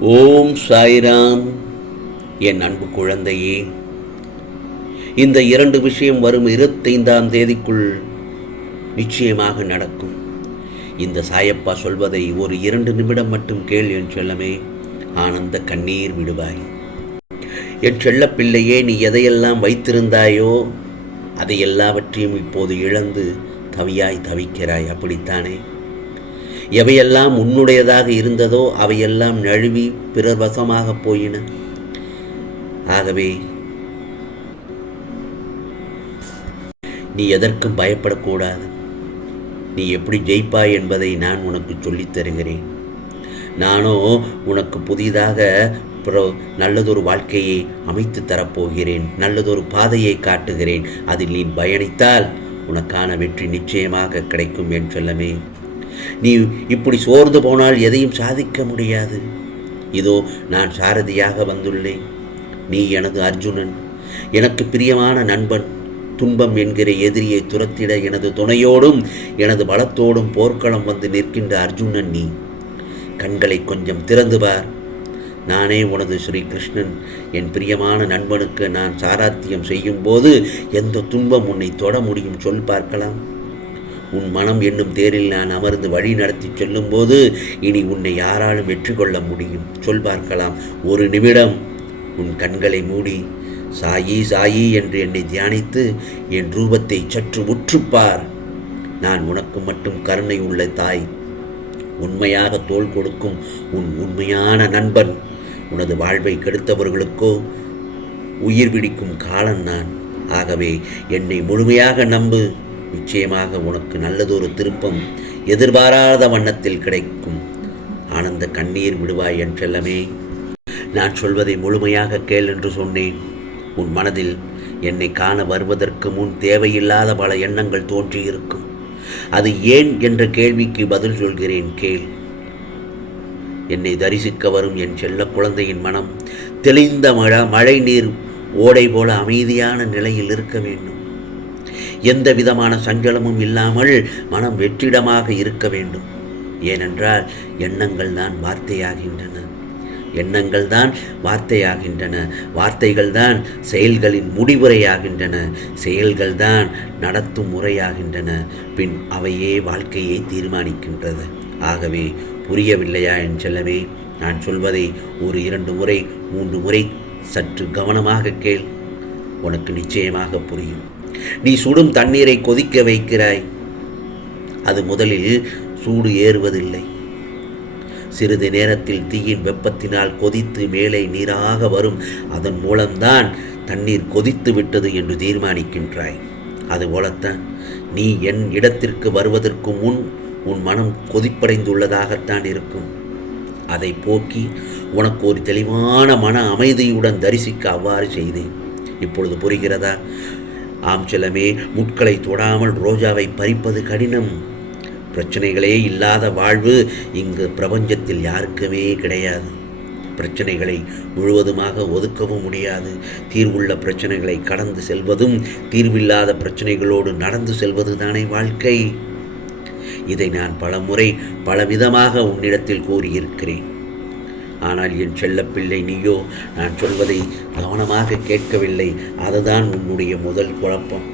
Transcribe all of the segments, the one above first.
ஓம் சாய்ராம். என் அன்பு குழந்தையே இந்த இரண்டு விஷயம் வரும் இருபத்தைந்தாம் தேதிக்குள் நிச்சயமாக நடக்கும். இந்த சாயப்பா சொல்வதை ஒரு இரண்டு நிமிடம் மட்டும் கேள் என் செல்லமே ஆனந்த கண்ணீர் விடுவாய். என் செல்ல பிள்ளையே நீ எதையெல்லாம் வைத்திருந்தாயோ அதை எல்லாவற்றையும் இப்போது இழந்து தவியாய் தவிக்கிறாய். அப்படித்தானே? எவையெல்லாம் உன்னுடையதாக இருந்ததோ அவையெல்லாம் நழுவி பிறர் வசமாக போயின. ஆகவே நீ எதற்கும் பயப்படக்கூடாது. நீ எப்படி ஜெயிப்பாய் என்பதை நான் உனக்கு சொல்லித் தருகிறேன். நானோ உனக்கு புதிதாக நல்லதொரு வாழ்க்கையை அமைத்து தரப்போகிறேன். நல்லதொரு பாதையை காட்டுகிறேன். அதில் நீ பயணித்தால் உனக்கான வெற்றி நிச்சயமாக கிடைக்கும் என் சொல்லமே. நீ இப்படி சோர்ந்து போனால் எதையும் சாதிக்க முடியாது. இதோ நான் சாரதியாக வந்துள்ளேன். நீ எனது அர்ஜுனன். எனக்கு பிரியமான நண்பன். துன்பம் என்கிற எதிரியை துரத்திட எனது துணையோடும் எனது பலத்தோடும் போர்க்களம் வந்து நிற்கின்ற அர்ஜுனன் நீ. கண்களை கொஞ்சம் திறந்து பார். நானே உனது ஸ்ரீகிருஷ்ணன். என் பிரியமான நண்பனுக்கு நான் சாராத்தியம் செய்யும்போது எந்த துன்பம் உன்னை தொட முடியும்? சொல் பார்க்கலாம். உன் மனம் என்னும் தேரில் நான் அமர்ந்து வழி நடத்தி செல்லும்போது இனி உன்னை யாராலும் வெற்றி கொள்ள முடியும். சொல் பார்க்கலாம். ஒரு நிமிடம். உன் கண்களை மூடி சாயி சாயி என்று என்னை தியானித்து என் ரூபத்தை சற்று உற்றுப்பார் நான் உனக்கு மட்டும் கருணை உள்ள தாய். உண்மையாக தோள் கொடுக்கும் உன் உண்மையான நண்பன். உனது வாழ்வை கெடுத்தவர்களுக்கோ உயிர் பிடிக்கும் காலன் நான். ஆகவே என்னை முழுமையாக நம்பு. நிச்சயமாக உனக்கு நல்லதொரு திருப்பம் எதிர்பாராத வண்ணத்தில் கிடைக்கும். ஆனந்த கண்ணீர் விடுவாய் என் செல்லமே நான் சொல்வதை முழுமையாக கேள் என்று சொன்னேன். உன் மனதில் என்னை காண வருவதற்கு முன் தேவையில்லாத பல எண்ணங்கள் தோன்றியிருக்கும். அது ஏன் என்ற கேள்விக்கு பதில் சொல்கிறேன் கேள். என்னை தரிசிக்க வரும் என் செல்ல குழந்தையின் மனம் தெளிந்த மழை மழை நீர் ஓடை போல அமைதியான நிலையில் இருக்க வேண்டும். எந்த விதமான சஞ்சலமும் இல்லாமல் மனம் வெற்றிடமாக இருக்க வேண்டும். ஏனென்றால் எண்ணங்கள் தான் வார்த்தையாகின்றன. எண்ணங்கள் தான் வார்த்தையாகின்றன. வார்த்தைகள் தான் செயல்களின் முடிவுரையாகின்றன. செயல்கள் தான் நடத்தும் முறையாகின்றன. பின் அவையே வாழ்க்கையை தீர்மானிக்கின்றது. ஆகவே புரியவில்லையா என் செல்லவே நான் சொல்வதை ஒரு இரண்டு முறை மூன்று முறை சற்று கவனமாக கேள். உனக்கு நிச்சயமாக புரியும். நீ சுடும் தண்ணீரை கொதிக்க வைக்கிறாய். அது முதலில் சூடு ஏறுவதில்லை. சிறிது நேரத்தில் தீயின் வெப்பத்தினால் கொதித்து மேலே நீராக வரும். அதன் மூலம்தான் தண்ணீர் கொதித்து விட்டது என்று தீர்மானிக்கின்றாய். அதுபோலத்தான் நீ என் இடத்திற்கு வருவதற்கு முன் உன் மனம் கொதிப்படைந்துள்ளதாகத்தான் இருக்கும். அதை போக்கி உனக்கு ஒரு தெளிவான மன அமைதியுடன் தரிசிக்க அவ்வாறு செய்தேன். இப்பொழுது புரிகிறதா? ஆம் செல்லமே முட்களை தொடாமல் ரோஜாவை பறிப்பது கடினம். பிரச்சனைகளே இல்லாத வாழ்வு இங்கு பிரபஞ்சத்தில் யாருக்குமே கிடையாது. பிரச்சனைகளை முழுவதுமாக ஒதுக்கவும் முடியாது. தீர்வுள்ள பிரச்சனைகளை கடந்து செல்வதும் தீர்வில்லாத பிரச்சனைகளோடு நடந்து செல்வது தானே வாழ்க்கை. இதை நான் பலமுறை பலவிதமாக உன்னிடத்தில் கூறியிருக்கிறேன். ஆனால் என் செல்லப்பிள்ளை நீயோ நான் சொல்வதை கவனமாக கேட்கவில்லை. அதுதான் உன்னுடைய முதல் குழப்பம்.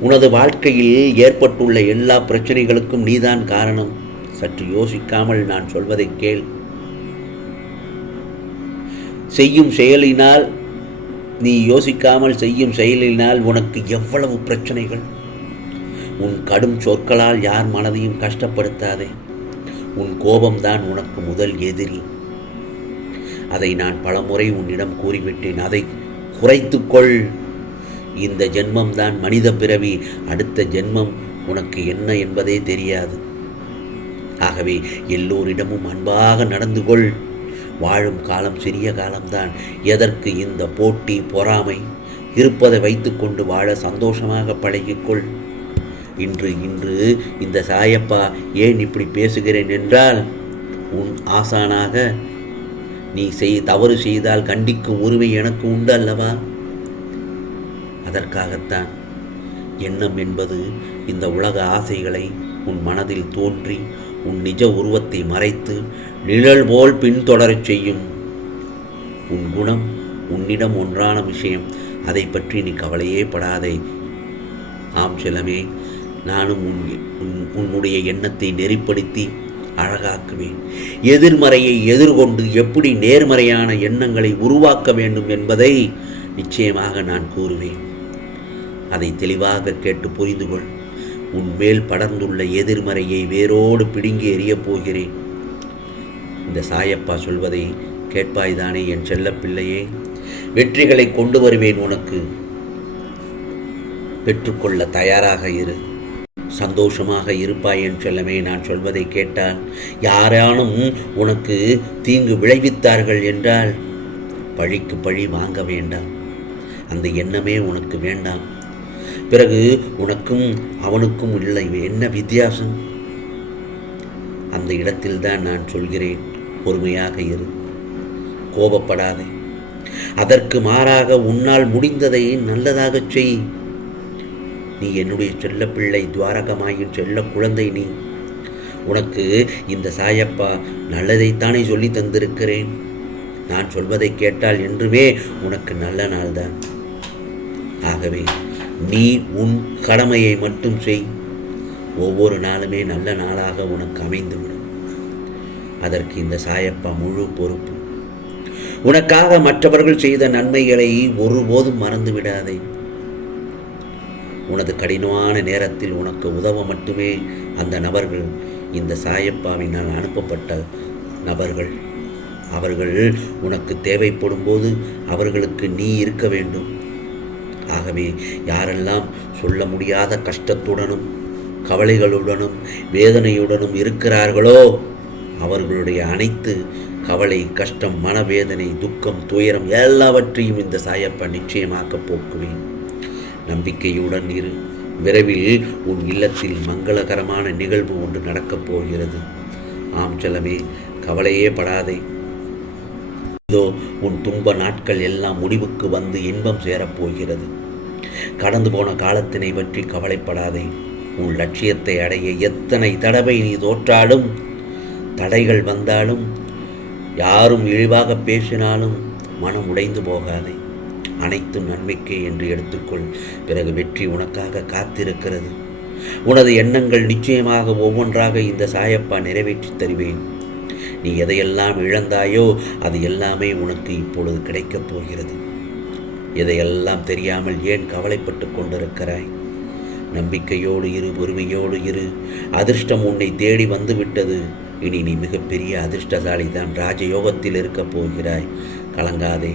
உனது வாழ்க்கையில் ஏற்பட்டுள்ள எல்லா பிரச்சனைகளுக்கும் நீதான் காரணம். சற்று யோசிக்காமல் நான் சொல்வதை கேள். செய்யும் செயலினால் நீ யோசிக்காமல் செய்யும் செயலினால் உனக்கு எவ்வளவு பிரச்சனைகள்? உன் கடும் சொற்களால் யார் மனதையும் கஷ்டப்படுத்தாதே. உன் கோபம்தான் உனக்கு முதல் எதிரி. அதை நான் பலமுறை உன்னிடம் கூறிவிட்டேன். அதை குறைத்துக்கொள். இந்த ஜென்மம்தான் மனித பிறவி. அடுத்த ஜென்மம் உனக்கு என்ன என்பதே தெரியாது. ஆகவே எல்லோரிடமும் அன்பாக நடந்து கொள் வாழும் காலம் சிறிய காலம்தான். எதற்கு இந்த போட்டி பொறாமை? இருப்பதை வைத்துக்கொண்டு வாழ சந்தோஷமாக பழகிக்கொள். இன்று இன்று இந்த சாயப்பா ஏன் இப்படி பேசுகிறேன் என்றால் உன் ஆசானாக நீ செய் தவறு செய்தால் கண்டிக்கும் உரிமை எனக்கு உண்டு அல்லவா? அதற்காகத்தான் எண்ணம் என்பது இந்த உலக ஆசைகளை உன் மனதில் தோன்றி உன் நிஜ உருவத்தை மறைத்து நிழல் போல் பின்தொடரச் செய்யும். உன் குணம் உன்னிடம் ஒன்றான விஷயம். அதை பற்றி நீ கவலையே படாதே. ஆம் செல்லமே நானும் உன் உன்- உன்னுடைய எண்ணத்தை நெறிப்படுத்தி அழகாக்குவேன். எதிர்மறையை எதிர்கொண்டு எப்படி நேர்மறையான எண்ணங்களை உருவாக்க வேண்டும் என்பதை நிச்சயமாக நான் கூறுவேன். அதை தெளிவாக கேட்டு புரிந்து கொள். உன் மேல் படர்ந்துள்ள எதிர்மறையை வேரோடு பிடுங்கி எறியப் போகிறேன். இந்த சாயப்பா சொல்வதை கேட்பாய்தானே என் செல்ல பிள்ளையே வெற்றிகளை கொண்டு வருவேன் உனக்கு. பெற்றுக்கொள்ள தயாராக இரு. சந்தோஷமாக இருப்பாய் என் செல்லமே நான் சொல்வதை கேட்டால் யாரானும் உனக்கு தீங்கு விளைவித்தார்கள் என்றால் பழிக்கு பழி வாங்க வேண்டாம். அந்த எண்ணமே உனக்கு வேண்டாம். பிறகு உனக்கும் அவனுக்கும் இல்லை என்ன வித்தியாசம்? அந்த இடத்தில்தான் நான் சொல்கிறேன் பொறுமையாக இரு. கோபப்படாதே. அதற்கு மாறாக உன்னால் முடிந்ததை நல்லதாகச் செய். நீ என்னுடைய செல்ல பிள்ளை துவாரகமாயின் செல்ல குழந்தை நீ. உனக்கு இந்த சாயப்பா நல்லதைத்தானே சொல்லி தந்திருக்கிறேன். நான் சொல்வதை கேட்டால் என்றுமே உனக்கு நல்ல நாள்தான். ஆகவே நீ உன் கடமையை மட்டும் செய். ஒவ்வொரு நாளுமே நல்ல நாளாக உனக்கு அமைந்துவிடும். அதற்கு இந்த சாயப்பா முழு பொறுப்பு. உனக்காக மற்றவர்கள் செய்த நன்மைகளை ஒருபோதும் மறந்து விடாதே உனது கடினமான நேரத்தில் உனக்கு உதவ மட்டுமே அந்த நபர்கள் இந்த சாயப்பாவினால் அனுப்பப்பட்ட நபர்கள். அவர்கள் உனக்கு தேவைப்படும் போது அவர்களுக்கு நீ இருக்க வேண்டும். ஆகவே யாரெல்லாம் சொல்ல முடியாத கஷ்டத்துடனும் கவலைகளுடனும் வேதனையுடனும் இருக்கிறார்களோ அவர்களுடைய அனைத்து கவலை கஷ்டம் மனவேதனை துக்கம் துயரம் எல்லாவற்றையும் இந்த சாயப்பா நிச்சயமாக்க போக்குவேன். நம்பிக்கையுடன் இரு. விரைவில் உன் இல்லத்தில் மங்களகரமான நிகழ்வு ஒன்று நடக்கப் போகிறது. ஆம் செல்லமே கவலையே படாதே. இதோ உன் துன்ப நாட்கள் எல்லாம் முடிவுக்கு வந்து இன்பம் சேரப்போகிறது கடந்து போன காலத்தினை பற்றி கவலைப்படாதே. உன் லட்சியத்தை அடைய எத்தனை தடவை நீ தோற்றாலும் தடைகள் வந்தாலும் யாரும் இழிவாக பேசினாலும் மனம் உடைந்து போகாதே. அனைத்தும் நன்மைக்கே என்று எடுத்துக்கொள். பிறகு வெற்றி உனக்காக காத்திருக்கிறது. உனது எண்ணங்கள் நிச்சயமாக ஒவ்வொன்றாக இந்த சாயப்பா நிறைவேற்றித் தருவேன். நீ எதையெல்லாம் இழந்தாயோ அது எல்லாமே உனக்கு இப்பொழுது கிடைக்கப் போகிறது. இதையெல்லாம் தெரியாமல் ஏன் கவலைப்பட்டு கொண்டிருக்கிறாய்? நம்பிக்கையோடு இரு பொறுமையோடு இரு. அதிர்ஷ்டம் உன்னை தேடி வந்துவிட்டது. இனி நீ மிகப்பெரிய அதிர்ஷ்டசாலி தான் ராஜயோகத்தில் இருக்கப் போகிறாய். கலங்காதே.